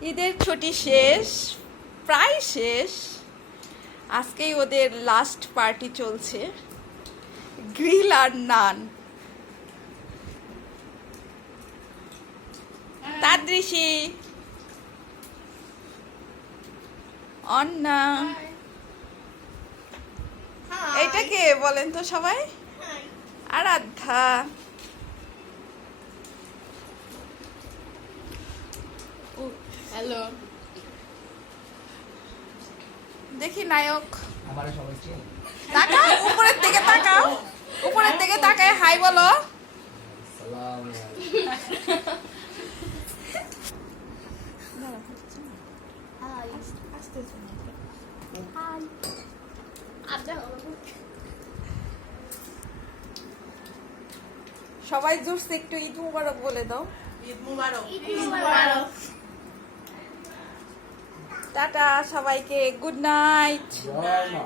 ঈদের ছুটি শেষ, প্রায় শেষ। আজকেই ওদের লাস্ট পার্টি চলছে, গ্রিল আর নান। তাদৃশী, অন্না, এটা কে বলেন তো সবাই? আরাধ্যা। হ্যালো, দেখি নায়ক, তাকাও উপরের দিকে, তাকাও উপরের দিকে, তাকায় হাই বলো। সবাই জোরসে একটু ঈদ মুবারক বলে দাও। ঈদ মুবারক। টাটা সবাইকে, গুড নাইট। জয় মা।